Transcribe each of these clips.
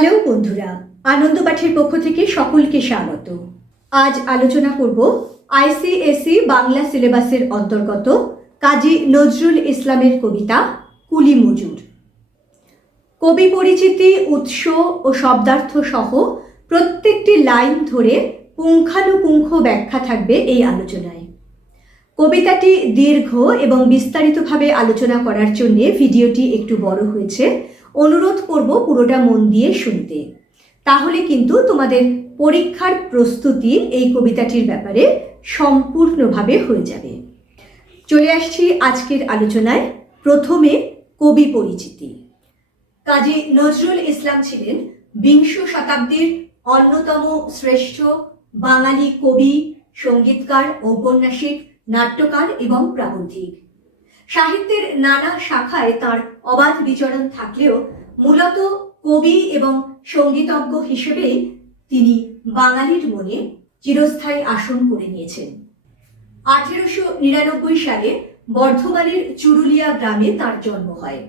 Hello বন্ধুরা, আনন্দ পাঠের পক্ষ থেকে সকলকে স্বাগত। আজ আলোচনা করব আইসিএসই বাংলা সিলেবাসের অন্তর্গত কাজী নজরুল ইসলামের কবিতা কুলি মজুর। কবি পরিচিতি, উৎস ও শব্দার্থ সহ প্রত্যেকটি লাইন ধরে পুঙ্খানুপুঙ্খ ব্যাখ্যা থাকবে এই আলোচনায়। কবিতাটি দীর্ঘ এবং বিস্তারিতভাবে আলোচনা করার জন্য ভিডিওটি একটু বড় হয়েছে। অনুরোধ করব পুরোটা মন দিয়ে শুনতে, তাহলে কিন্তু তোমাদের পরীক্ষার প্রস্তুতি এই কবিতাটির ব্যাপারে সম্পূর্ণভাবে হয়ে যাবে। চলে আসছি আজকের আলোচনায়। প্রথমে কবি পরিচিতি। কাজী নজরুল ইসলাম ছিলেন বিংশ শতাব্দীর অন্যতম শ্রেষ্ঠ বাঙালি কবি, সঙ্গীতকার, ঔপন্যাসিক, নাট্যকার এবং প্রাবন্ধিক। সাহিত্যের নানা শাখায় তার অবাধ বিচরণ থাকলেও মূলত কবি এবং সঙ্গীতজ্ঞ হিসেবেই তিনি বাঙালির মনে চিরস্থায়ী আসন করে নিয়েছেন। 1899 সালে বর্ধমানের চুরুলিয়া গ্রামে তার জন্ম হয়।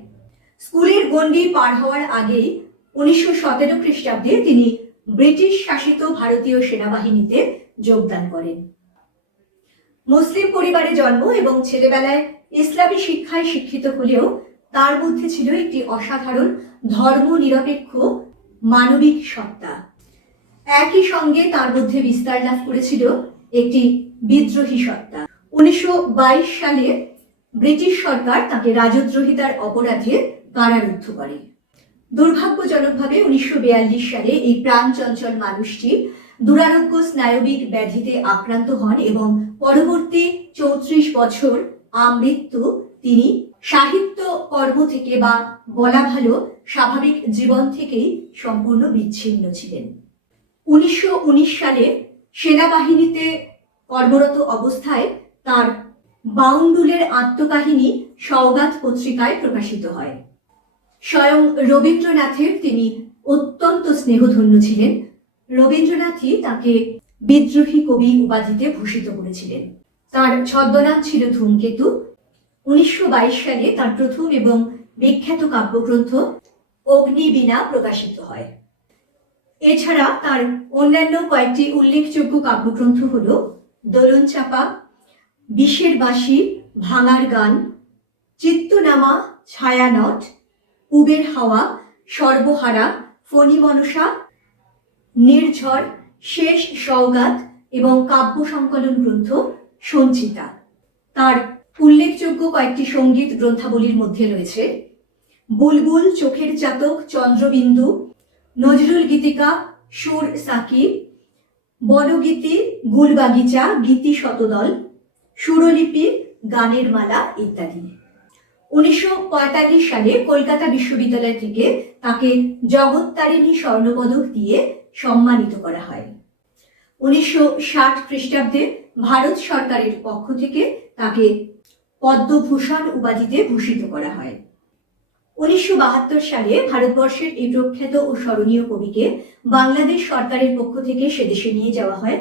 স্কুলের গণ্ডি পার হওয়ার আগেই 1917 খ্রিস্টাব্দে তিনি ব্রিটিশ শাসিত ভারতীয় সেনাবাহিনীতে যোগদান করেন। মুসলিম পরিবারে জন্ম এবং ছেলেবেলায় ইসলামী শিক্ষায় শিক্ষিত হলেও তার মধ্যে ছিল একটি অসাধারণ ধর্মনিরপেক্ষ মানবিক সত্তা। একই সঙ্গে তার মধ্যে বিস্তার লাভ করেছিল একটি বিদ্রোহী সত্তা। 1922 সালে ব্রিটিশ সরকার তাকে রাজদ্রোহিতার অপরাধে কারারুদ্ধ করে। দুর্ভাগ্যজনকভাবে 1942 সালে এই প্রাণচঞ্চল মানুষটি দুরারোগ্য স্নায়বিক ব্যাধিতে আক্রান্ত হন এবং পরবর্তী 34 বছর আমৃত্যু তিনি সাহিত্য কর্ম থেকে বা বলা ভালো স্বাভাবিক জীবন থেকেই সম্পূর্ণ বিচ্ছিন্ন ছিলেন। 1919 সালে সেনাবাহিনীতে কর্মরত অবস্থায় তার বাউন্ডুলের আত্মকাহিনী সওগাত পত্রিকায় প্রকাশিত হয়। স্বয়ং রবীন্দ্রনাথের তিনি অত্যন্ত স্নেহধন্য ছিলেন। রবীন্দ্রনাথই তাকে বিদ্রোহী কবি উপাধিতে ভূষিত করেছিলেন। তার ছদ্মনাম ছিল ধূমকেতু। 1922 সালে তার প্রথম এবং বিখ্যাত কাব্যগ্রন্থ অগ্নিবীণা প্রকাশিত হয়। এছাড়া তার অন্যান্য কয়েকটি উল্লেখযোগ্য কাব্যগ্রন্থ হল দোলন চাপা, বিষের বাঁশি, ভাঙার গান, চিত্তনামা, ছায়ানট, উবের হাওয়া, সর্বহারা, ফণী মনসা, নির্ঝর, শেষ সওগাত এবং কাব্য সংকলন গ্রন্থ সঞ্চিতা। তার উল্লেখযোগ্য কয়েকটি সঙ্গীত গ্রন্থাবলীর মধ্যে রয়েছে বুলবুল, চোখের চাতক, চন্দ্রবিন্দু, নজরুল গীতিকা, সুর সাকিব, বনগীতি, গুলবাগিচা, গীতি শতদল, সুরলিপি, গানের মালা ইত্যাদি। 1945 সালে কলকাতা বিশ্ববিদ্যালয় থেকে তাকে জগত্তারিণী স্বর্ণপদক দিয়ে সম্মানিত করা হয়। 1960 খ্রিস্টাব্দে ভারত সরকারের পক্ষ থেকে তাকে পদ্মভূষণ উপাধিতে ভূষিত করা হয়। 1972 সালে ভারতবর্ষের এই প্রখ্যাত ও স্মরণীয় কবিকে বাংলাদেশ সরকারের পক্ষ থেকে সেদেশে নিয়ে যাওয়া হয়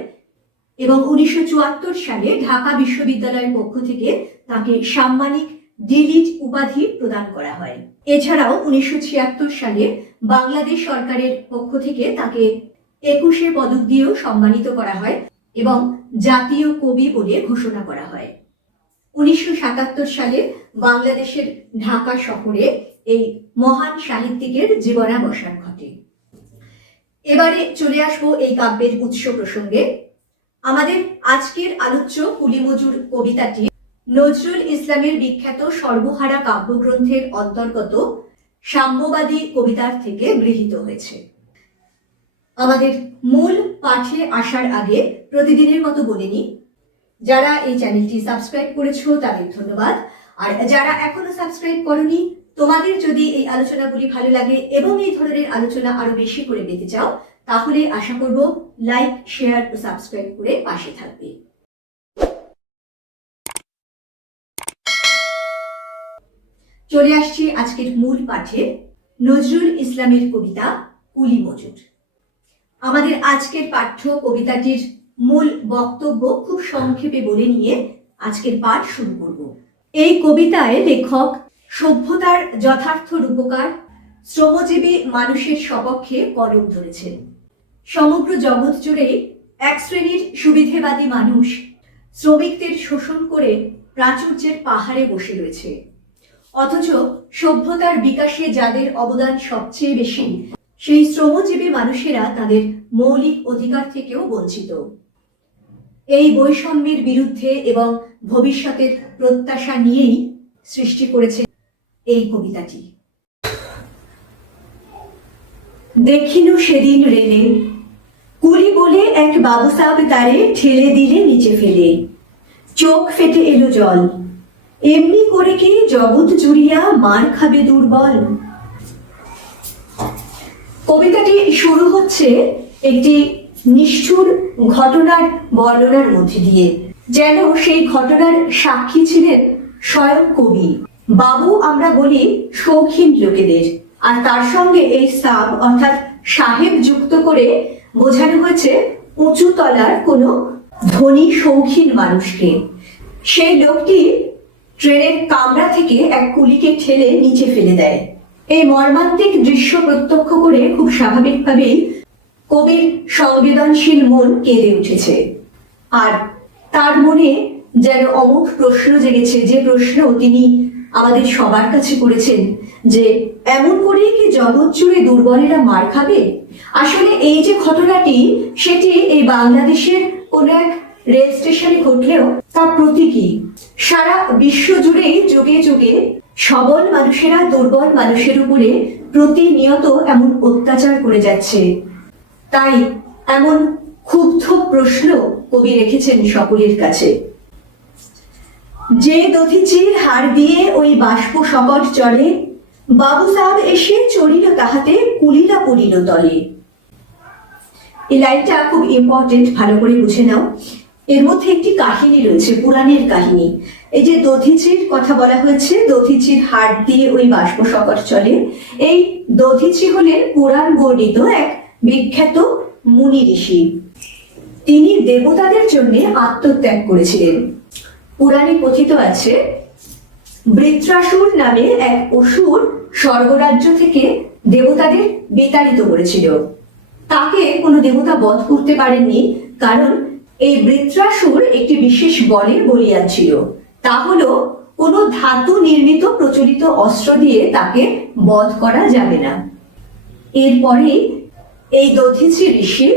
এবং 1974 সালে ঢাকা বিশ্ববিদ্যালয়ের পক্ষ থেকে তাকে সাম্মানিক ডিলিট উপাধি প্রদান করা হয়। এছাড়াও 1976 সালে বাংলাদেশ সরকারের পক্ষ থেকে তাকে 21 পদক দিয়েও সম্মানিত করা হয় এবং জাতীয় কবি বলে ঘোষণা করা হয়। 1977 সালে বাংলাদেশের ঢাকা শহরে এই মহান সাহিত্যিকের জীবনাবসান ঘটে। এবারে চলে আসবো এই কাব্যের উৎস প্রসঙ্গে। আমাদের আজকের আলোচ্য কুলি মজুর কবিতাটি নজরুল ইসলামের বিখ্যাত সর্বহারা কাব্যগ্রন্থের অন্তর্গত সাম্যবাদী কবিতার থেকে গৃহীত হয়েছে। আমাদের মূল পাঠে আসার আগে প্রতিদিনের মতো বলে নিই, যারা এই চ্যানেলটি সাবস্ক্রাইব করেছো তাদের ধন্যবাদ, আর যারা এখনো সাবস্ক্রাইব করোনি তোমাদের যদি এই আলোচনাগুলি ভালো লাগে এবং এই ধরনের আলোচনা আরো বেশি করে পেতে চাও তাহলে আশা করব লাইক, শেয়ার ও সাবস্ক্রাইব করে পাশে থাকবে। চলে আসছি আজকের মূল পাঠে, নজরুল ইসলামের কবিতা কুলি মজুর। আমাদের আজকের পাঠ্য কবিতাটির মূল বক্তব্য খুব সংক্ষেপে বলে নিয়ে আজকের পাঠ শুরু করব। এই কবিতায় লেখক সভ্যতার যথার্থ রূপকার শ্রমজীবী মানুষের সপক্ষে কলম ধরেছেন। সমগ্র জগৎ জুড়ে এক শ্রেণীর সুবিধেবাদী মানুষ শ্রমিকদের শোষণ করে প্রাচুর্যের পাহাড়ে বসে রয়েছে, অথচ সভ্যতার বিকাশে যাদের অবদান সবচেয়ে বেশি সেই শ্রমজীবী মানুষেরা তাদের মৌলিক অধিকার থেকেও বঞ্চিত। এই বৈষম্যের বিরুদ্ধে এবং ভবিষ্যতের প্রত্যাশা নিয়েই সৃষ্টি করেছে এই কবিতাটি। দেখিনু সেদিন রেলে কুলি বলে এক বাবুসাব তারে ঠেলে দিলে নিচে ফেলে, চোখ ফেটে এলো জল, এমনি করে কি জগৎ জুড়িয়া মার খাবে দুর্বল। কবিতাটি শুরু হচ্ছে একটি নিষ্ঠুর ঘটনার বর্ণনার মধ্যে দিয়ে, যেন সেই ঘটনার সাক্ষী ছিলেন স্বয়ং কবি। বাবু আমরা বলি শৌখিন লোকেদের, আর তার সঙ্গে এই সাব অর্থাৎ সাহেব যুক্ত করে বোঝানো হয়েছে উঁচু তলার কোনো ধনী শৌখিন মানুষকে। সেই লোকটি ট্রেনের কামরা থেকে এক কুলিকে ঠেলে নিচে ফেলে দেয়। এই মর্মান্তিক দৃশ্য প্রত্যক্ষ করে খুব স্বাভাবিকভাবেই কবির সংবেদনশীল মন কেঁদে উঠেছে, আর তার মনে যেন অমুক প্রশ্ন জেগেছে, যে প্রশ্ন তিনি আমাদের সবার কাছে করেছেন, যে এমন করেই কি জগৎ জুড়ে দুর্বলেরা মার খাবে। আসলে এই যে ঘটনাটি, সেটি এই বাংলাদেশের কোন এক রেল স্টেশনে ঘটলেও তার প্রতীকী। সারা বিশ্ব জুড়েই যুগে যুগে সবল মানুষেরা দুর্বল মানুষের উপরে প্রতিনিয়ত এমন অত্যাচার করে যাচ্ছে। তাই এমন ক্ষুব্ধ প্রশ্ন কবি রেখেছেন সকলের কাছে। যে দধিচির হাড় দিয়ে ওই বাষ্প সকট চলে, বাবু সাহেব এসে চড়িল তাহাতে, কুলিরা পড়িল তলে। এই লাইনটা খুব ইম্পর্টেন্ট, ভালো করে বুঝে নাও। এর মধ্যে একটি কাহিনী রয়েছে, পুরাণের কাহিনী। এই যে দধিচির কথা বলা হয়েছে, দধিচির হাড় দিয়ে ওই বাষ্প সকট চলে, এই দধিচি হলেন পুরাণ বর্ণিত এক বিখ্যাত মুনি ঋষি। তিনি দেবতাদের জন্য আত্মত্যাগ করেছিলেন। পুরাণে কথিত আছে, বৃত্রাসুর নামে এক অসুর স্বর্গরাজ্য থেকে দেবতাদের বিতাড়িত করেছিল। তাকে কোনো দেবতা বধ করতে পারেননি, কারণ এই বৃত্রাসুর একটি বিশেষ বলের বলিয়ান ছিল। তা হলো কোনো ধাতু নির্মিত প্রচলিত অস্ত্র দিয়ে তাকে বধ করা যাবে না। এরপরে এই দধিচি ঋষি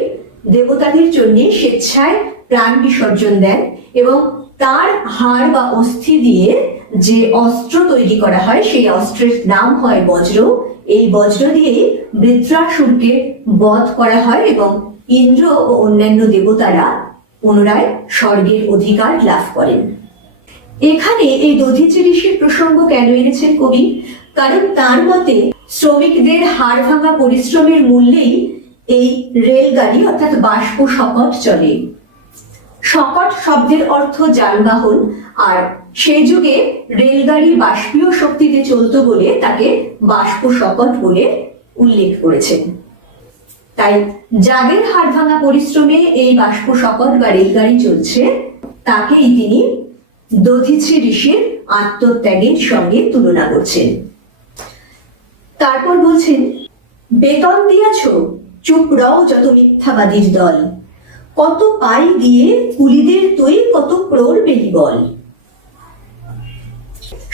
দেবতাদের জন্য স্বেচ্ছায় প্রাণ বিসর্জন দেন এবং তার হাড় বা অস্থি দিয়ে যে অস্ত্র তৈরি করা হয়, সেই অস্ত্রের নাম হয় বজ্র। এই বজ্র দিয়ে বৃত্রাসুরকে বধ করা হয় এবং ইন্দ্র ও অন্যান্য দেবতারা পুনরায় স্বর্গের অধিকার লাভ করেন। এখানে এই দধিচি ঋষির প্রসঙ্গ কেন এনেছেন কবি? কারণ তার মতে শ্রমিকদের হাড় ভাঙা পরিশ্রমের মূল্যেই এই রেলগাড়ি অর্থাৎ বাষ্প সকট চলে। সকট শব্দের অর্থ যানবাহন, আর সেই যুগে রেলগাড়ি বাষ্পীয় শক্তিতে চলত বলে তাকে বাষ্প সকট বলে উল্লেখ করেছেন। তাই যাদের হাড় ভাঙা পরিশ্রমে এই বাষ্প সকট বা রেলগাড়ি চলছে, তাকেই তিনি দধিচি ঋষির আত্মত্যাগের সঙ্গে তুলনা করছেন। তারপর বলছেন, বেতন দিয়াছ চুপ রও যত মিথ্যাবাদীর দল, কত পাই দিয়ে কুলিদের তুই কত ক্রোড় পেলি বল।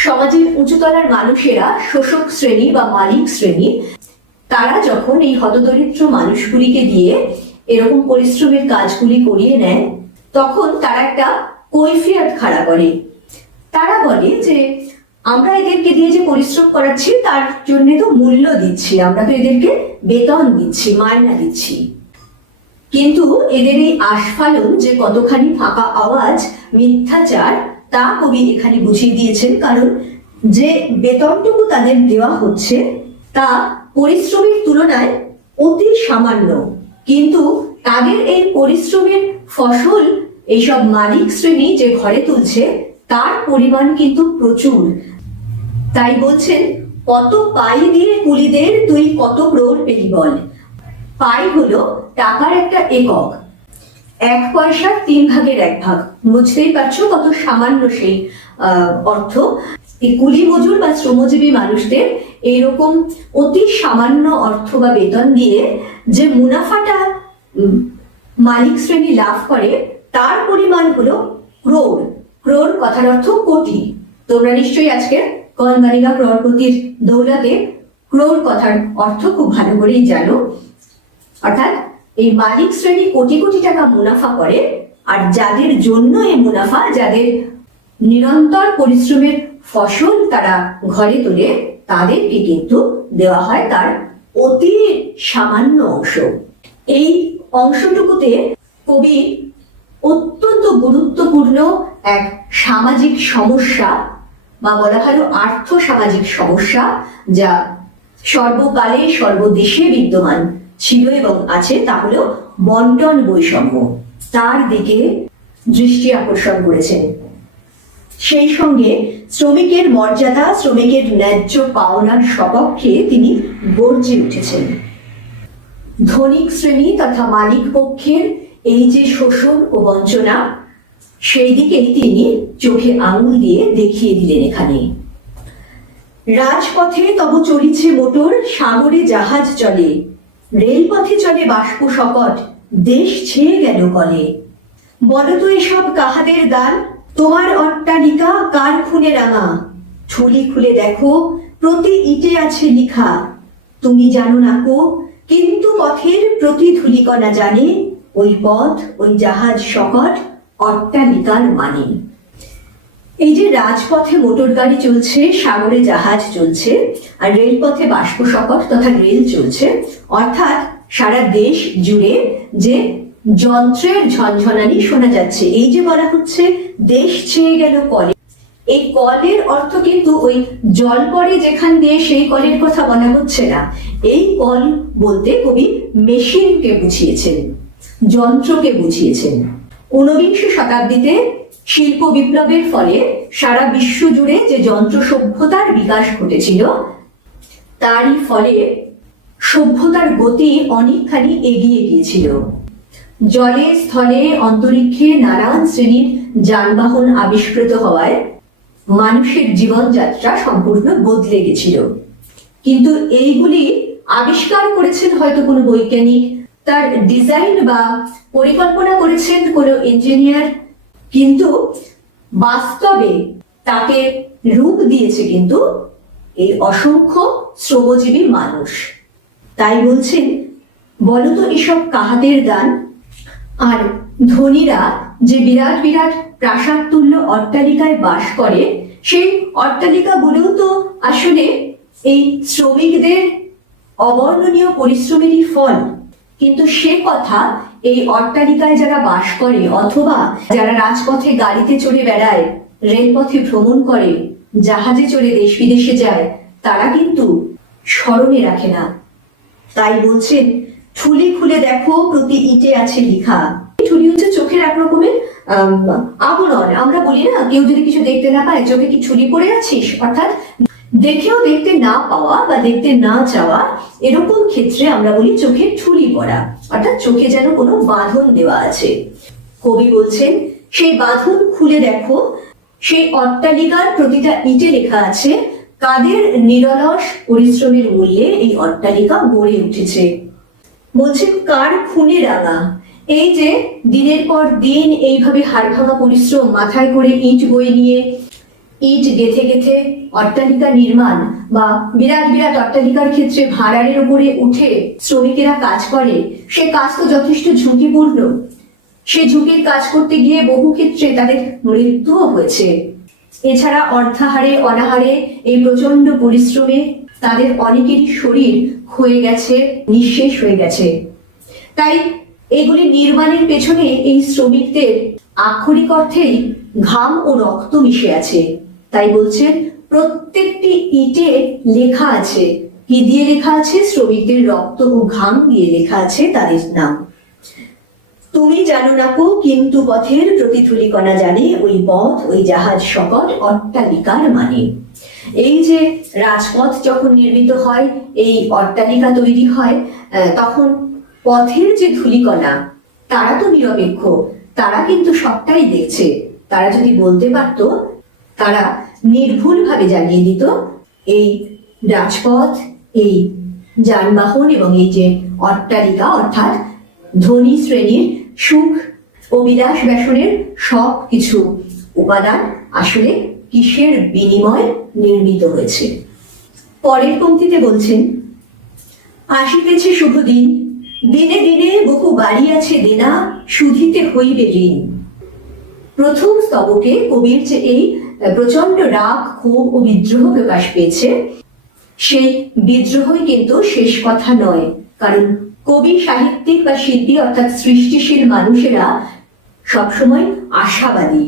সমাজের উঁচুতলার মানুষেরা, শোষক শ্রেণী বা মালিক শ্রেণী, তারা যখন এই হতদরিদ্র মানুষগুলিকে দিয়ে এরকম পরিশ্রমের কাজগুলি করিয়ে নেয়, তখন তারা একটা কৈফিয়ত খাড়া করে। তারা বলে যে আমরা এদেরকে দিয়ে যে পরিশ্রম করাচ্ছি তার জন্য তো মূল্য দিচ্ছি, আমরা তো এদেরকে বেতন দিচ্ছি, মায়না দিচ্ছি। কিন্তু এদের এই আস্ফালন যে কতখানি ফাঁকা আওয়াজ, মিথ্যাচার, তা কবি এখানে বুঝিয়ে দিয়েছেন। কারণ যে বেতনটুকু তাদের দেওয়া হচ্ছে তা পরিশ্রমের তুলনায় অতি সামান্য, কিন্তু তাদের এই পরিশ্রমের ফসল এইসব মালিক শ্রেণী যে ঘরে তুলছে তার পরিমাণ কিন্তু প্রচুর। তাই বলছেন, কত পাই দিয়ে কুলিদের তুই কত ক্রোড় পেলি বল। পাই হলো টাকার একটা একক, 1 পয়সার 3 ভাগের 1 ভাগ। বুঝতেই পারছো কত সামান্য সেই অর্থ। এই কুলি মজুর বা শ্রমজীবী মানুষদের এইরকম অতি সামান্য অর্থ বা বেতন দিয়ে যে মুনাফাটা মালিক শ্রেণী লাভ করে তার পরিমাণ হলো ক্রোড়। ক্রোড় কথার অর্থ কোটি। তোমরা নিশ্চয়ই আজকে কৌন বনেগা ক্রোড়পতির দৌলতে ক্রোড় কথার অর্থ খুব ভালো করেই জানো। অর্থাৎ এই মালিক শ্রেণী কোটি কোটি টাকা মুনাফা করে, আর যাদের জন্য এই মুনাফা, যাদের নিরন্তর পরিশ্রমের ফসল তারা ঘরে তোলে, তাদেরকে কিন্তু দেওয়া হয় তার অতি সামান্য অংশ। এই অংশটুকুতে কবি অত্যন্ত গুরুত্বপূর্ণ এক সামাজিক সমস্যা বা বলা ভালো আর্থ সামাজিক সমস্যা, যা সর্বকালে সর্বদেশে বিদ্যমান ছিল এবং আছে, তা হলো বন্টন বৈষম্য, তার দিকে দৃষ্টি আকর্ষণ করেছেন। সেই সঙ্গে শ্রমিকের মর্যাদা, শ্রমিকের ন্যায্য পাওনার সপক্ষে তিনি গর্জে উঠেছেন। ধনিক শ্রেণী তথা মালিক পক্ষের এই যে শোষণ ও বঞ্চনা, সেই দিকেই তিনি চোখে আঙুল দিয়ে দেখিয়ে দিলেন এখানে। রাজপথে তব চলিছে মোটর, সাগরে জাহাজ চলে, রেলপথে চলে বাষ্প শকট, দেশ ছেয়ে গেল কলে। বলতো এসব কাহাদের দান, তোমার অট্টালিকা কার খুনে রাঙা, ঠুলি খুলে দেখো প্রতি ইটে আছে লিখা, তুমি জানো না কো কিন্তু পথের প্রতি ধূলিকণা জানে, ওই পথ ওই জাহাজ শকট অট্টালিকার মানে। এই যে রাজপথে মোটর গাড়ি চলছে, সাগরে জাহাজ চলছে, আর রেলপথে বাষ্প শকট তথা রেল চলছে, অর্থাৎ সারা দেশ জুড়ে যে যন্ত্রের ঝনঝনানি শোনা যাচ্ছে। এই যে বলা হচ্ছে দেশ ছেয়ে গেল কলে, এই কলের অর্থ কিন্তু ওই জল পড়ে যেখান দিয়ে সেই কলের কথা বলা হচ্ছে না। এই কল বলতে কবি মেশিনকে বুঝিয়েছেন, যন্ত্রকে বুঝিয়েছেন। ঊনবিংশ শতাব্দীতে শিল্প বিপ্লবের ফলে সারা বিশ্ব জুড়ে যে যন্ত্র সভ্যতার বিকাশ ঘটেছিল, তারই ফলে সভ্যতার গতি অনেকখানি এগিয়ে গিয়েছিল। জলে, স্থলে, অন্তরিক্ষে নানান শ্রেণীর যানবাহন আবিষ্কৃত হওয়ায় মানুষের জীবনযাত্রা সম্পূর্ণ বদলে গেছিল। কিন্তু এইগুলি আবিষ্কার করেছেন হয়তো কোনো বৈজ্ঞানিক, তার ডিজাইন বা পরিকল্পনা করেছেন কোনো ইঞ্জিনিয়ার, কিন্তু বাস্তবে তাকে রূপ দিয়েছে কিন্তু এই অসংখ্য শ্রমজীবী মানুষ। তাই বলছেন, বলতো এসব কাহাদের দান। আর ধনীরা যে বিরাট বিরাট প্রাসাদ তুল্য অট্টালিকায় বাস করে, সেই অট্টালিকাগুলোও তো আসলে এই শ্রমিকদের অবর্ণনীয় পরিশ্রমেরই ফল। কিন্তু সে কথা এই অট্টালিকায় যারা বাস করে, অথবা যারা রাজপথে গাড়িতে চড়ে বেড়ায়, রেলপথে ভ্রমণ করে, জাহাজে চড়ে দেশ বিদেশে যায়, তারা কিন্তু স্মরণে রাখে না। তাই বলছেন, ঠুলি খুলে দেখো প্রতি ইটে আছে লিখা। ঠুলি হচ্ছে চোখের এক রকমের আবরণ। আমরা বলি না, কেউ যদি কিছু দেখতে না পায়, চোখে কি ঠুলি পড়ে আছিস, অর্থাৎ দেখেও দেখতে না পাওয়া বা দেখতে না চাওয়া, এরকম ক্ষেত্রে আমরা বলি চোখে ঠুলি পড়া, অর্থাৎ চোখে যেন কোনো বাঁধন দেওয়া আছে। কবি বলছেন, সেই বাঁধন খুলে দেখো, সেই অট্টালিকার প্রতিটা ইটে লেখা আছে কাদের নিরলস পরিশ্রমের মূল্যে এই অট্টালিকা গড়ে উঠেছে। বলছেন কার খুনে রাঙা। এই যে দিনের পর দিন এইভাবে হাড় ভাঙা পরিশ্রম, মাথায় করে ইট বয়ে নিয়ে ইট গেথে গেথে অট্টালিকা নির্মাণ, বা বিরাট বিরাট অট্টালিকার ক্ষেত্রে ভাড়ারের উপরে উঠে শ্রমিকেরা কাজ করে, সে কাজ তো যথেষ্ট ঝুঁকিপূর্ণ। সে ঝুঁকির কাজ করতে গিয়ে বহু ক্ষেত্রে তাদের মৃত্যুও হয়েছে। এছাড়া অর্ধাহারে অনাহারে এই প্রচন্ড পরিশ্রমে তাদের অনেকেরই শরীর ক্ষয়ে গেছে, নিঃশেষ হয়ে গেছে। তাই এগুলি নির্মাণের পেছনে এই শ্রমিকদের আক্ষরিক অর্থেই ঘাম ও রক্ত মিশে আছে। তাই বলছেন, প্রত্যেকটি ইটে লেখা আছে, কি দিয়ে লেখা আছে? শ্রমিকদের রক্ত ও ঘাম দিয়ে লেখা আছে তাদের নাম। তুমি জানো না কো কিন্তু পথের প্রতি ধূলিকণা জানে, ওই পথ ওই জাহাজ শকট অট্টালিকার মানে। এই যে রাজপথ যখন নির্মিত হয়, এই অট্টালিকা তৈরি হয়, তখন পথের যে ধূলিকণা, তারা তো নিরপেক্ষ, তারা কিন্তু সবটাই দেখছে। তারা যদি বলতে পারতো, তারা নির্ভুলভাবে জ্বালিয়ে দিত এই রাজপথ, এই যানবাহন এবং এই যে অট্টালিকা, অর্থাৎ ধনী শ্রেণীর সুখ ও বিলাস ব্যসনের সব কিছু উপাদান আসলে কিসের বিনিময়ে নির্মিত হয়েছে। পরের পংক্তিতে বলছেন, আসিতেছে শুভ দিন, দিনে দিনে বহু বাড়ি আছে দেনা, শুধিতে হইবে ঋণ। প্রথম স্তবকে কবির যে এই প্রচন্ড রাগ, ক্ষোভ ও বিদ্রোহ প্রকাশ পেয়েছে, সেই বিদ্রোহই কিন্তু শেষ কথা নয়। কারণ কবি, সাহিত্যিক বা শিল্পী অর্থাৎ সৃষ্টিশীল মানুষেরা সবসময় আশাবাদী।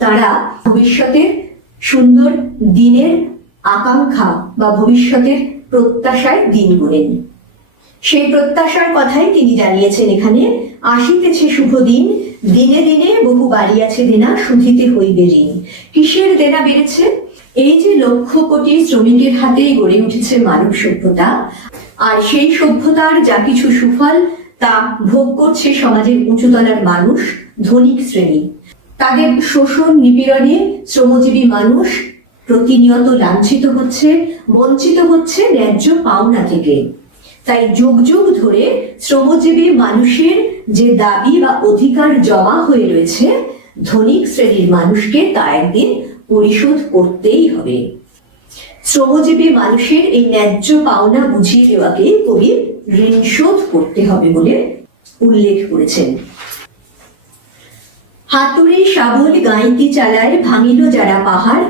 তারা ভবিষ্যতের সুন্দর দিনের আকাঙ্ক্ষা বা ভবিষ্যতের প্রত্যাশায় দিন গুনেন। সেই প্রত্যাশার কথাই তিনি জানিয়েছেন এখানে, আসিতেছে শুভ দিন, দিনে দিনে বহু বাড়ি আছে দেনা, শুধিতে হইবে ঋণ। কিসের দেনা বেড়েছে? এই যে লক্ষ কোটি শ্রমিকের হাতেই গড়ে উঠেছে মানব সভ্যতা, আর সেই সভ্যতার যা কিছু সুফল তা ভোগ করছে সমাজের উঁচুতলার মানুষ, ধনিক শ্রেণী। তাদের শোষণ নিপীড়নে শ্রমজীবী মানুষ প্রতিনিয়ত লাঞ্ছিত হচ্ছে, বঞ্চিত হচ্ছে ন্যায্য পাওনা থেকে। তাই যুগ যুগ ধরে শ্রমজীবী মানুষের যে দাবি বা অধিকার জমা হয়ে রয়েছে, ধনিক শ্রেণীর মানুষকে তা একদিন পরিশোধ করতেই হবে। শ্রমজীবী মানুষের এই ন্যায্য পাওনা বুঝিয়ে দেওয়াকে কবি ঋণ শোধ করতে হবে বলে উল্লেখ করেছেন। হাতুড়ে শাবল গাঁইতি চালায়, ভাঙিল যারা পাহাড়,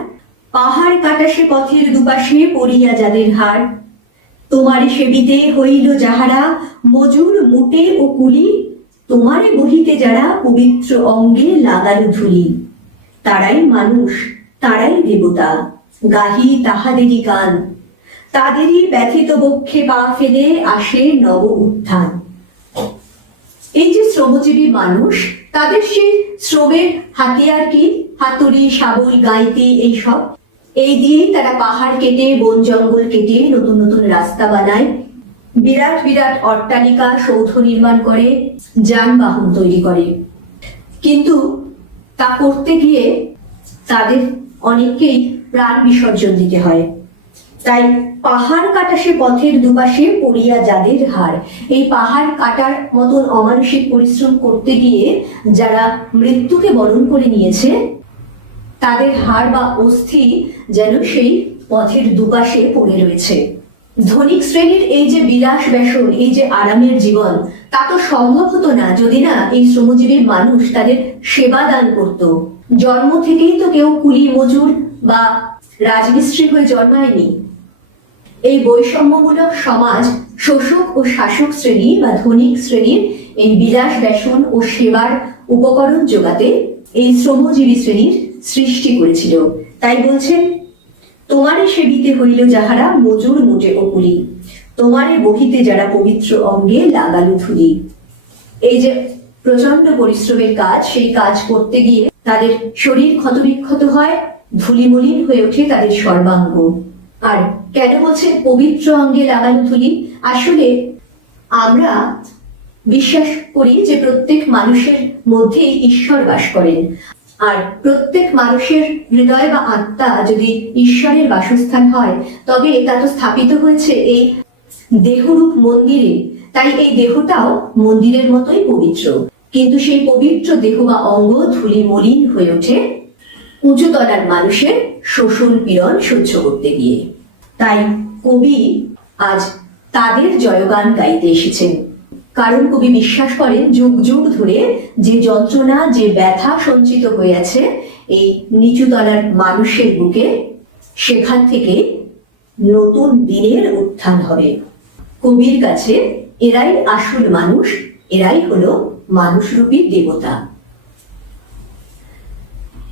পাহাড় কাটাসে পথের দুপাশে পড়িয়া যাদের হাড়। তোমারে সেবিতে হইল যাহারা, মজুর মুটে ও কুলি, তোমারে বহিতে যারা পবিত্র অঙ্গে লাগালো ধুলি। তারাই মানুষ, তারাই দেবতা, গাহি তাহাদেরই গান, তাদেরই ব্যথিত বক্ষে পা ফেলে আসে নব উত্থান। এই যে শ্রমজীবী মানুষ, তাদের সেই শ্রমের হাতিয়ার কি? হাতুড়ি, শাবল, গাঁইতি, এইসব। এই দিয়েই তারা পাহাড় কেটে, বন জঙ্গল কেটে নতুন নতুন রাস্তা বানায়, বিরাট বিরাট অট্টালিকা, সৌধ নির্মাণ করে, যানবাহন তৈরি করে। কিন্তু তা করতে গিয়ে তাদের অনেককেই প্রাণ বিসর্জন দিতে হয়। তাই পাহাড় কাটা সে পথের দুপাশে পড়িয়া যাদের হাড়, এই পাহাড় কাটার মতন অমানসিক পরিশ্রম করতে গিয়ে যারা মৃত্যুকে বরণ করে নিয়েছে, তাদের হাড় বা অস্থি যেন সেই পথের দুপাশে পড়ে রয়েছে। ধনিক শ্রেণীর এই যে বিলাস ব্যসন, এই যে আরামের জীবন, তা তো সম্ভব হতো না যদি না এই শ্রমজীবী মানুষ তাদের সেবা দান করত। জন্ম থেকেই তো কেউ কুলি, মজুর বা রাজমিস্ত্রি হয়ে জন্মায়নি। এই বৈষম্যমূলক সমাজ শোষক ও শাসক শ্রেণী বা ধনিক শ্রেণীর এই বিলাস ব্যসন ও সেবার উপকরণ যোগাতে এই শ্রমজীবী শ্রেণীর সৃষ্টি করেছিল। তাই বলছেন, তোমারে সেবিতে হইল যাহারা, মজুর মুটে ও কুলি, তোমারে বহিতে যারা পবিত্র অঙ্গে লাগালো ধুলি। এই যে প্রচন্ড পরিশ্রমের কাজ, সেই কাজ করতে গিয়ে তাদের শরীর ক্ষতবিক্ষত হয়, ধুলিমলিন হয়ে ওঠে তাদের সর্বাঙ্গ। আর কেন বলছেন পবিত্র অঙ্গে লাগানো ধুলি? আসলে আমরা বিশ্বাস করি যে প্রত্যেক মানুষের মধ্যেই ঈশ্বর বাস করেন, আর প্রত্যেক মানুষের হৃদয় বা আত্মা যদি ঈশ্বরের বাসস্থান হয়, তবে তা তো স্থাপিত হয়েছে এই দেহরূপ মন্দিরে। তাই এই দেহটাও মন্দিরের মতোই পবিত্র। কিন্তু সেই পবিত্র দেহ বা অঙ্গ ধুলি মলিন হয়ে ওঠে উঁচুতলার মানুষের শোষণ পীড়ন সহ্য করতে গিয়ে। তাই কবি আজ তাদের জয়গান গাইতে এসেছেন। কারণ কবি বিশ্বাস করেন যুগ যুগ ধরে যে যন্ত্রণা, যে ব্যথা সঞ্চিত হয়ে আছে এই নিচুতলার মানুষের বুকে, সেখান থেকে নতুন দিনের উত্থান হবে। কবির কাছে এরাই আসল মানুষ, এরাই হলো মানুষরূপী দেবতা।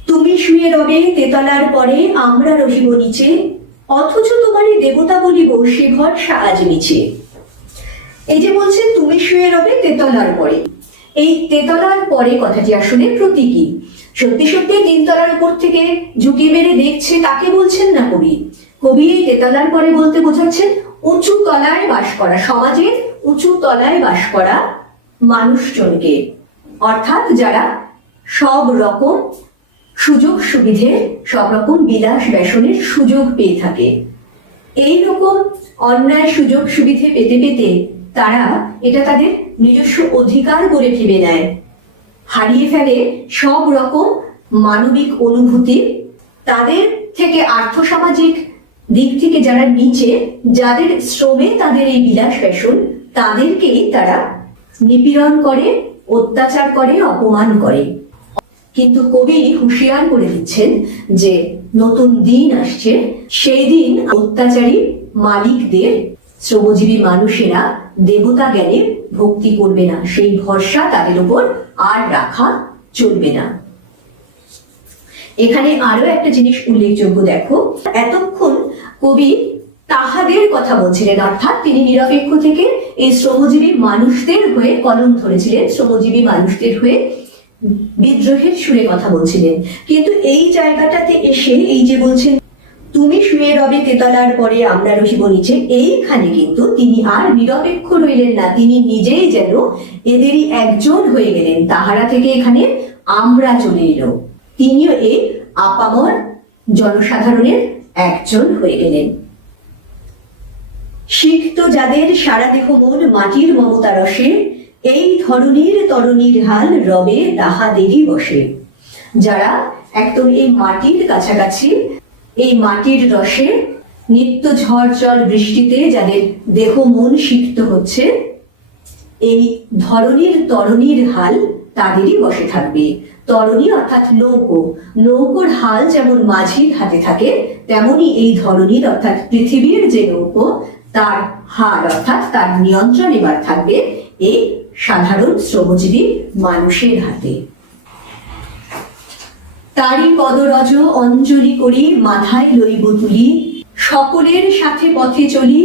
তুমি শুয়ে রবে তেতলার পরে, আমরা রহিব নিচে, অথচ তোমারে দেবতা বলিব সে ভরসা আজ মিছে। এই যে বলছেন তুমি শুয়ে রবে তেতলার পরে, এই তেতলার পরে কথাটি আসলে প্রতীকী। সত্যি সত্যি তিনতলার উপর থেকে ঝুঁকি মেরে দেখছে তাকে বলছেন না কবি। কবি এই তেতলার পরে বলতে বোঝাচ্ছেন উঁচু তলায় বাস করা, সমাজের উঁচু তলায় বাস করা মানুষজনকে, অর্থাৎ যারা সব রকম সুযোগ সুবিধে, সব রকম বিলাস ব্যসনের সুযোগ পেয়ে থাকে। এই রকম অন্যায় সুযোগ সুবিধে পেতে পেতে তারা এটা তাদের নিজস্ব অধিকার বলে ভেবে নেয়, হারিয়ে ফেলে সব রকম মানবিক অনুভূতি। তাদের থেকে আর্থসামাজিক দিক থেকে যারা নিচে, যাদের শ্রমে তাদের এই বিলাস ব্যসন, তাদেরকেই তারা নিপীড়ন করে, অত্যাচার করে, অপমান করে। কিন্তু কবি হুঁশিয়ার করে দিচ্ছেন যে নতুন দিন আসছে, সেই দিন অত্যাচারী মালিকদের শ্রমজীবী মানুষেরা দেবতা জ্ঞানে ভক্তি করবে না, সেই ভরসা তাদের উপর আর রাখা চলবে না। এখানে আরো একটা জিনিস উল্লেখযোগ্য, দেখো, এতক্ষণ কবি তাহাদের কথা বলছিলেন, অর্থাৎ তিনি নিরপেক্ষ থেকে এই শ্রমজীবী মানুষদের হয়ে কলম ধরেছিলেন, শ্রমজীবী মানুষদের হয়ে বিদ্রোহের সুরে কথা বলছিলেন। কিন্তু এই জায়গাটাতে এসে এই যে বলছেন তুমি শুয়ে রবে তেতলার পরে আমরা রহিব নিচে, এইখানে কিন্তু তিনি আর নিরপেক্ষ রইলেন না, তিনি নিজেই যেন এদেরই একজন হয়ে গেলেন। তাহারা থেকে এখানে আমরা চলে এলো, তিনিও এই আপামর জনসাধারণের একজন হয়ে গেলেন। সিক্ত যাদের সারা দেহ মন মাটির মমতা রসে, এই ধরনীর তরণীর হাল রবে তাহাদেরই বসে। যারা একদম এই মাটির কাছাকাছি, এই মাটির রসে, নিত্য ঝড় জল বৃষ্টিতে যাদের দেহ মন সিক্ত হচ্ছে, এই ধরনীর তরণীর হাল তাদেরই বসে থাকবে। তরণী অর্থাৎ নৌকো, নৌকোর হাল যেমন মাঝির হাতে থাকে, তেমনি এই ধরনীর অর্থাৎ পৃথিবীর যে নৌকো, তার হাল অর্থাৎ তার নিয়ন্ত্রণ এবার থাকবে এই সাধারণ শ্রমজীবী মানুষের হাতে। তারই পদরজ অঞ্জলি করি মাথায় লইব তুলি, সকলের সাথে পথে চলি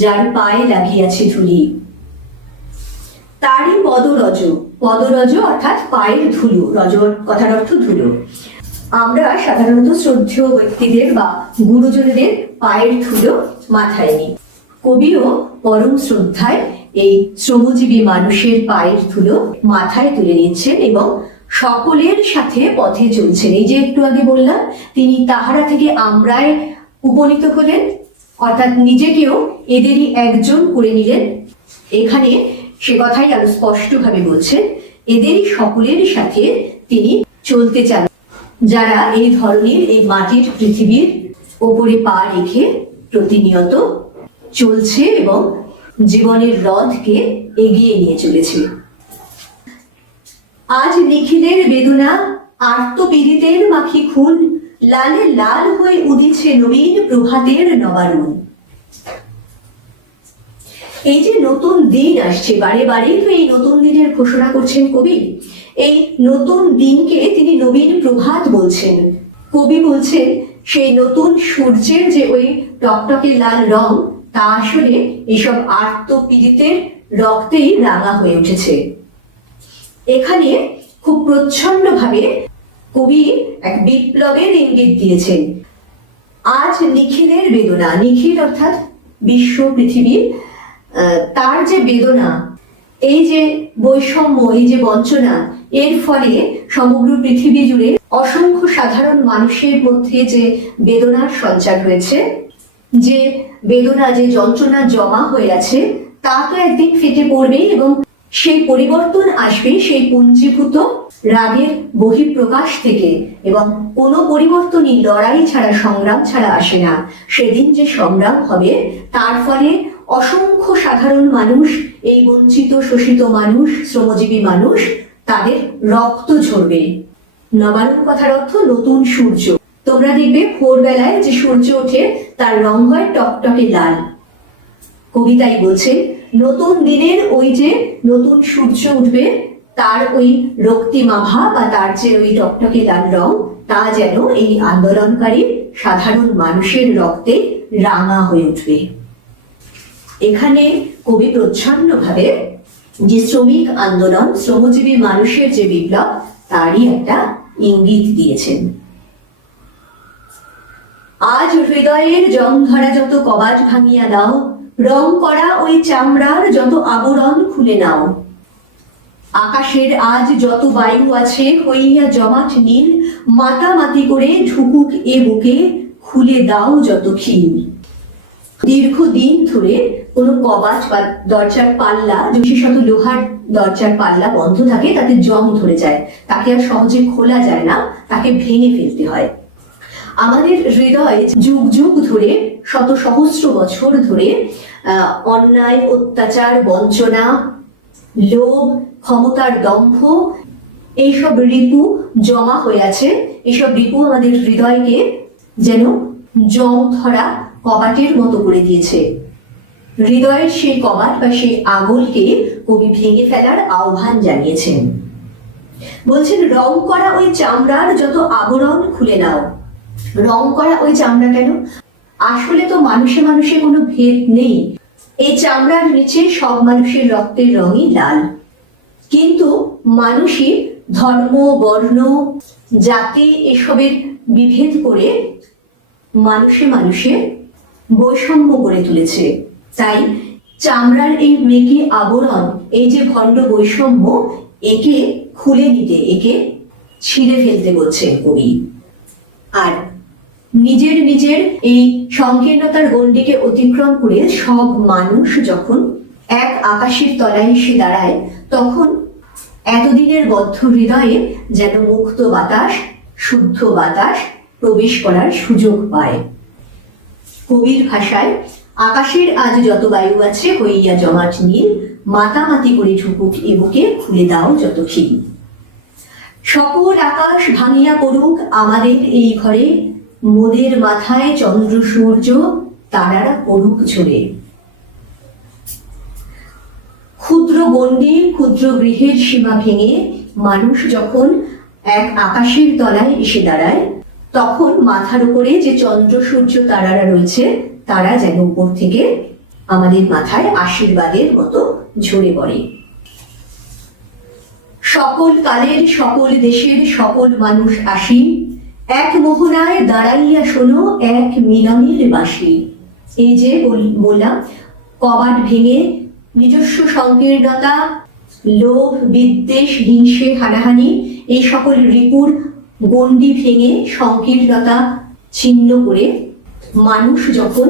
যার পায়ে লাগিয়াছে ধুলি। তারই পদরজ, পদরজ অর্থাৎ পায়ের ধুলো, রজ কথার অর্থ ধুলো। আমরা সাধারণত শ্রদ্ধেয় ব্যক্তিদের বা গুরুজনদের পায়ের ধুলো মাথায় নিই। কবিও পরম শ্রদ্ধায় এই শ্রমজীবী মানুষের পায়ের ধুলো মাথায় তুলে নিচ্ছেন এবং সকলের সাথে পথে চলছেন। এই যে একটু আগে বললাম, তিনি তাহারা থেকে আমরায় উপনীত হলেন, অর্থাৎ নিজেকেও এদেরই একজন করে নিলেন। এখানে সে কথাই আরো স্পষ্টভাবে বলছেন, এদেরই সকলের সাথে তিনি চলতে চান, যারা এই ধরনের এই মাটির পৃথিবীর ওপরে পা রেখে প্রতিনিয়ত চলছে এবং জীবনের রথকে এগিয়ে নিয়ে চলেছে। আজ নিখিলের বেদনা, আর্তপীড়িতের মাখি খুন, লালে লাল হয়ে উদিছে নবীন প্রভাতের নবারুণ। এই যে নতুন দিন আসছে, বারে বারেই তো এই নতুন দিনের ঘোষণা করছেন কবি। এই নতুন দিনকে তিনি নবীন প্রভাত বলছেন। কবি বলছেন সেই নতুন সূর্যের যে ওই টকটকে লাল রং, তা আসলে এইসব আর্তপীড়িতের রক্তেই রাঙা হয়ে উঠেছে। এখানে খুব প্রচ্ছন্ন ভাবে কবি এক বিপ্লবের ইঙ্গিত দিয়েছেন। আজ নিখিলের বেদনা, নিখিল অর্থাৎ বিশ্ব পৃথিবী, তার যে বেদনা, এই যে বৈষম্য, এই যে বঞ্চনা, এর ফলে সমগ্র পৃথিবী জুড়ে অসংখ্য সাধারণ মানুষের মধ্যে যে বেদনার সঞ্চার হয়েছে, যে বেদনা, যে যন্ত্রণা জমা হয়ে আছে, তা তো একদিন ফেটে পড়বেই এবং সেই পরিবর্তন আসবে সেই পুঞ্জীভূত রাগের বহিঃপ্রকাশ থেকে। এবং কোনো পরিবর্তনই লড়াই ছাড়া, সংগ্রাম ছাড়া আসে না। সেদিন যে সংগ্রাম হবে, তার ফলে অসংখ্য সাধারণ মানুষ, এই বঞ্চিত শোষিত মানুষ, শ্রমজীবী মানুষ, তাদের রক্ত ঝরবে। নবারুণ কথার অর্থ নতুন সূর্য। তোমরা দেখবে ভোরবেলায় যে সূর্য ওঠে, তার রং হয় টকটকে লাল। কবিতাই বলছেন নতুন দিনের ওই যে নতুন সূর্য উঠবে, তার ওই রক্তিমাভা বা তার যে ওই টকটকে লাল রং, তা যেন এই আন্দোলনকারী সাধারণ মানুষের রক্তে রাঙা হয়ে উঠবে। এখানে কবি প্রচ্ছন্নভাবে যে শ্রমিক আন্দোলন, শ্রমজীবী মানুষের যে বিপ্লব, তারই একটা ইঙ্গিত দিয়েছেন। আজ হৃদয়ের জং ধরা যত কবাট ভাঙিয়া দাও, রং করা ওই চামড়ার যত আবরণ খুলে নাও। আকাশের আজ যত বায়ু আছে হইয়া জমাট নীল, মাতামাতি করে ঢুকুক এ বুকে, খুলে দাও যত খিল। দীর্ঘদিন ধরে কোনো কবাট বা দরজার পাল্লা, বিশেষত লোহার দরজার পাল্লা বন্ধ থাকে, তাতে জং ধরে যায়, তাকে আর সহজে খোলা যায় না, তাকে ভেঙে ফেলতে হয়। আমাদের হৃদয়ে যুগ যুগ ধরে, শত সহস্র বছর ধরে অন্যায়, অত্যাচার, বঞ্চনা, লোভ, ক্ষমতার দম্ভ, এইসব রিপু জমা হয়ে আছে। এইসব রিপু আমাদের হৃদয়কে যেন জং ধরা কবাটের মতো করে দিয়েছে। হৃদয়ের সেই কবাট বা সেই আগলকে কবি ভেঙে ফেলার আহ্বান জানিয়েছেন। বলছেন, রং করা ওই চামড়ার যত আবরণ খুলে নাও। রং করা ওই চামড়া কেন? আসলে তো মানুষে মানুষে কোনো ভেদ নেই। এই চামড়ার নিচে সব মানুষের রক্তের রঙই লাল, কিন্তু মানুষই ধর্ম, বর্ণ, জাতি এসবের বিভেদ করে মানুষে মানুষে বৈষম্য গড়ে তুলেছে। তাই চামড়ার এই মেকি আবরণ, এই যে ভণ্ড বৈষম্য, একে খুলে নিতে, একে ছিঁড়ে ফেলতে বলছে কবি। আর নিজের নিজের এই সংকীর্ণতার গণ্ডিকে অতিক্রম করে সব মানুষ যখন এক আকাশের তলায় এসে দাঁড়ায়, তখন এতদিনের বদ্ধ হৃদয়ে যেন মুক্ত বাতাস, শুদ্ধ বাতাস প্রবেশ করার সুযোগ পায়। কবির ভাষায়, আকাশের আজ যত বায়ু আছে হইয়া জমাট নীল, মাতামাতি করে ঢুকুক এ বুকে, খুলে দাও যত খিল। সকল আকাশ ভাঙিয়া পড়ুক আমাদের এই ঘরে, মোদের মাথায় চন্দ্র সূর্য তারারা পড়ুক ঝরে। ক্ষুদ্র গণ্ডি, ক্ষুদ্র গৃহের সীমা ভেঙে মানুষ যখন এক আকাশের তলায় এসে দাঁড়ায়, তখন মাথার উপরে যে চন্দ্র সূর্য তারারা রয়েছে, তারা যেন উপর থেকে আমাদের মাথায় আশীর্বাদের মতো ঝরে পড়ে। সকল কালের, সকল দেশের, সকল মানুষ আসি, এক মোহনায় দাঁড়াইয়া শোনো এক মিলনের বাঁশি। এই যে বললাম, কবাট ভেঙে নিজস্ব সংকীর্ণতা, লোভ, বিদ্বেষ, হিংসে, হানাহানি, এই সকল রিপুর গণ্ডি ভেঙে সংকীর্ণতা ছিন্ন করে মানুষ যখন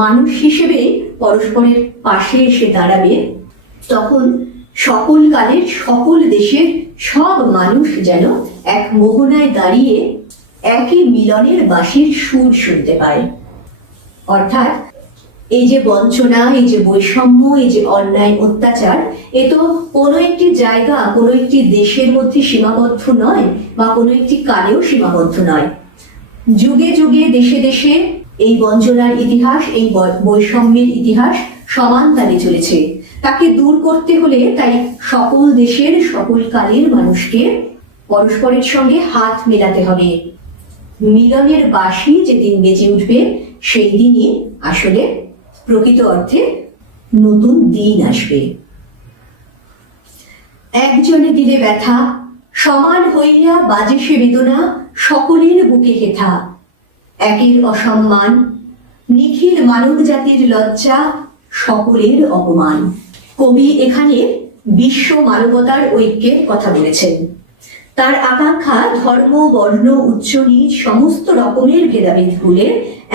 মানুষ হিসেবে পরস্পরের পাশে এসে দাঁড়াবে, তখন সকল কালের, সকল দেশের সব মানুষ যেন এক মোহনায় দাঁড়িয়ে একই মিলনের বাঁশির সুর শুনতে পায়। অর্থাৎ এই যে বঞ্চনা, এই যে বৈষম্য, এই যে অন্যায়, অত্যাচার, এ তো কোনো একটি জায়গা, কোনো একটি দেশের মধ্যে সীমাবদ্ধ নয়, বা কোনো একটি কালেও সীমাবদ্ধ নয়। যুগে যুগে, দেশে দেশে এই বঞ্চনার ইতিহাস, এই বৈষম্যের ইতিহাস সমান তালে চলেছে। তাকে দূর করতে হলে তাই সকল দেশের, সকল কালের মানুষকে পরস্পরের সঙ্গে হাত মেলাতে হবে। মিলনের বাঁশি যেদিন বেজে উঠবে, সেই দিনই আসলে প্রকৃত অর্থে নতুন দিন আসবে। একজনে দিলে ব্যথা, সমান হইয়া বাজে সে বেদনা, সকলের বুকে হেথা। একের অসম্মান, নিখিল মানব জাতির লজ্জা, সকলের অপমান। কবি এখানে বিশ্ব মানবতার ঐক্যের কথা বলেছেন। তার আকাঙ্ক্ষা ধর্ম, বর্ণ, উচ্চ নীচ সমস্ত রকমের ভেদাভেদ ভুলে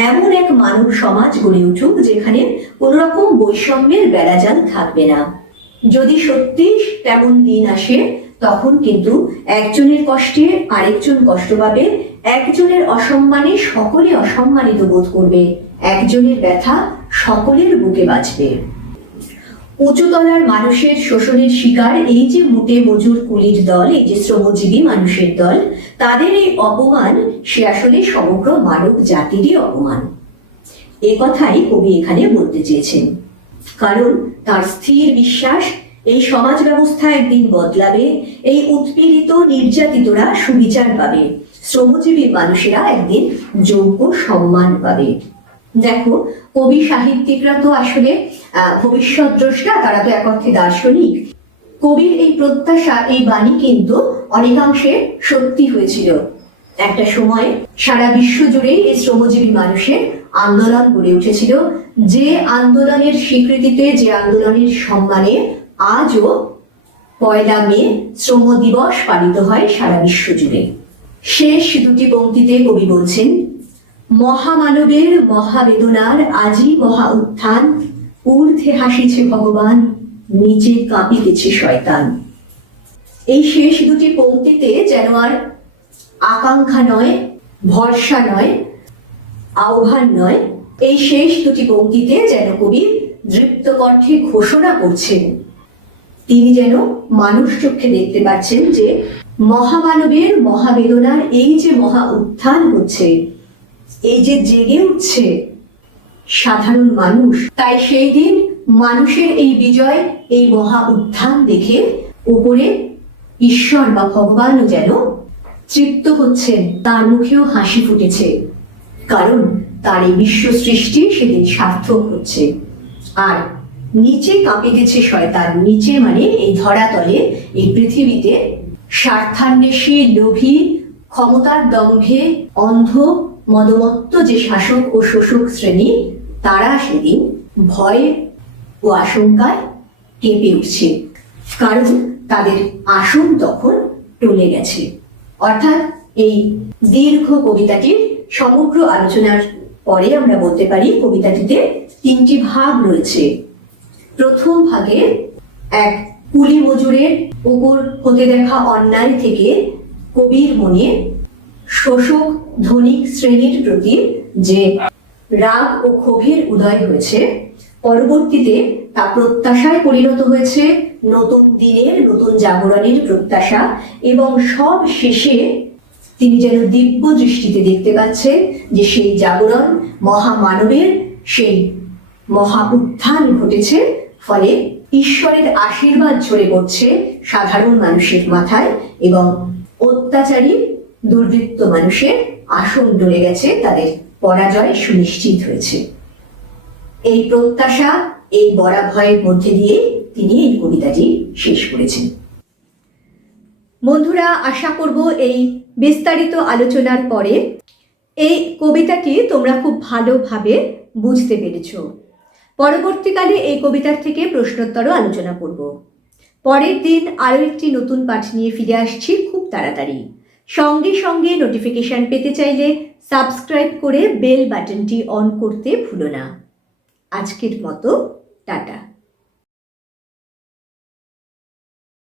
এমন এক মানব সমাজ গড়ে উঠুক, যেখানে কোন রকম বৈষম্যের বেড়াজাল থাকবে না। যদি সত্যি তেমন দিন আসে, তখন কিন্তু একজনের কষ্টে আরেকজন কষ্ট পাবে, একজনের অসম্মানে সকলে অসম্মানিত বোধ করবে, একজনের ব্যথা সকলের বুকে বাজবে। উঁচুতলার মানুষের শোষণের শিকার এই যে মুটে মজুর কুলির দল, এই যে শ্রমজীবী মানুষের দল, তাদের এই অপমান, সে আসলে সমগ্র মানব জাতিরই অপমান। এ কথাই কবি এখানে বলতে চেয়েছেন। কারণ তার স্থির বিশ্বাস, এই সমাজ ব্যবস্থা একদিন বদলাবে, এই উৎপীড়িত নির্যাতিতরা সুবিচার পাবে, শ্রমজীবী মানুষেরা একদিন যোগ্য সম্মান পাবে। দেখো, কবি সাহিত্যিকরা তো আসলে ভবিষ্যৎ দ্রষ্টা, তারা তো এক অর্থে দার্শনিক। কবির এই প্রত্যাশা, এই বাণী কিন্তু অনেকাংশে সত্যি হয়েছিল। একটা সময় সারা বিশ্ব জুড়ে এই শ্রমজীবী মানুষের আন্দোলন গড়ে উঠেছিল, যে আন্দোলনের স্বীকৃতিতে, যে আন্দোলনের সম্মানে আজও পয়লা মে শ্রম দিবস পালিত হয় সারা বিশ্ব জুড়ে। শেষ দুটি পংক্তিতে কবি বলছেন, মহামানবের মহাবেদনার আজি মহা উত্থান, ঊর্ধ্বে হাসিছে ভগবান, নিচে কাঁপিতেছে শয়তান। এই শেষ দুটি পংক্তিতে যেন আর আকাঙ্ক্ষা নয়, ভরসা নয়, আহ্বান নয়, এই শেষ দুটি পংক্তিতে যেন কবি দৃপ্ত কণ্ঠে ঘোষণা করছেন, তিনি যেন মানুষ চোখে দেখতে পাচ্ছেন যে মহামানবের মহাবেদনার এই যে মহা উত্থান হচ্ছে, এই যে জেগে উঠছে সাধারণ মানুষ, তাই সেই দিন মানুষের এই বিজয়, এই মহা উত্থান দেখে উপরে ঈশ্বর বা ভগবানও যেন তৃপ্ত হচ্ছেন, তার মুখেও হাসি ফুটেছে, কারণ তার এই বিশ্ব সৃষ্টি সেদিন সার্থক হচ্ছে। আর নিচে কাঁপিতেছে শয়তান, নিচে মানে এই ধরাতলে, এই পৃথিবীতে স্বার্থান্বেষী, লোভী, ক্ষমতার দম্ভে অন্ধ মদমত্ত যে শাসক ও শোষক শ্রেণী, তারা সেদিন ভয় ও আশঙ্কায় কেঁপে উঠছে, কারণ তাদের আসন তখন টলে গেছে। অর্থাৎ এই দীর্ঘ কবিতাটির সমগ্র আলোচনার পরে আমরা বলতে পারি কবিতাটিতে তিনটি ভাগ রয়েছে। প্রথম ভাগে এক কুলি মজুরের উপর হতে দেখা অন্যায় থেকে কবির মনে শোষক ধনিক শ্রেণীর প্রতি যে রাগ ও ক্ষোভের উদয় হয়েছে, পরবর্তীতে তা প্রত্যাশায় পরিণত হয়েছে, নতুন দিনের, নতুন জাগরণের প্রত্যাশা, এবং সব শেষে তিনি যেন দিব্য দৃষ্টিতে দেখতে পাচ্ছেন যে সেই জাগরণ মহামানবের সেই মহা উত্থান ঘটেছে, ফলে ঈশ্বরের আশীর্বাদ ঝরে পড়ছে সাধারণ মানুষের মাথায়, এবং অত্যাচারী দুর্বৃত্ত মানুষের আসন ডলে গেছে, তাদের পরাজয় সুনিশ্চিত হয়েছে। এই প্রত্যাশা, এই বরাভয়ের মধ্যে দিয়ে তিনি এই কবিতাটি শেষ করেছেন। বন্ধুরা, আশা করব এই বিস্তারিত আলোচনার পরে এই কবিতাটি তোমরা খুব ভালোভাবে বুঝতে পেরেছ। পরবর্তীকালে এই কবিতার থেকে প্রশ্নোত্তর আলোচনা করব। পরের দিন আরও একটি নতুন পাঠ নিয়ে ফিরে আসছি খুব তাড়াতাড়ি। সঙ্গে সঙ্গে নোটিফিকেশন পেতে চাইলে সাবস্ক্রাইব করে বেল বাটনটি অন করতে ভুলো না। আজকের মতো টাটা।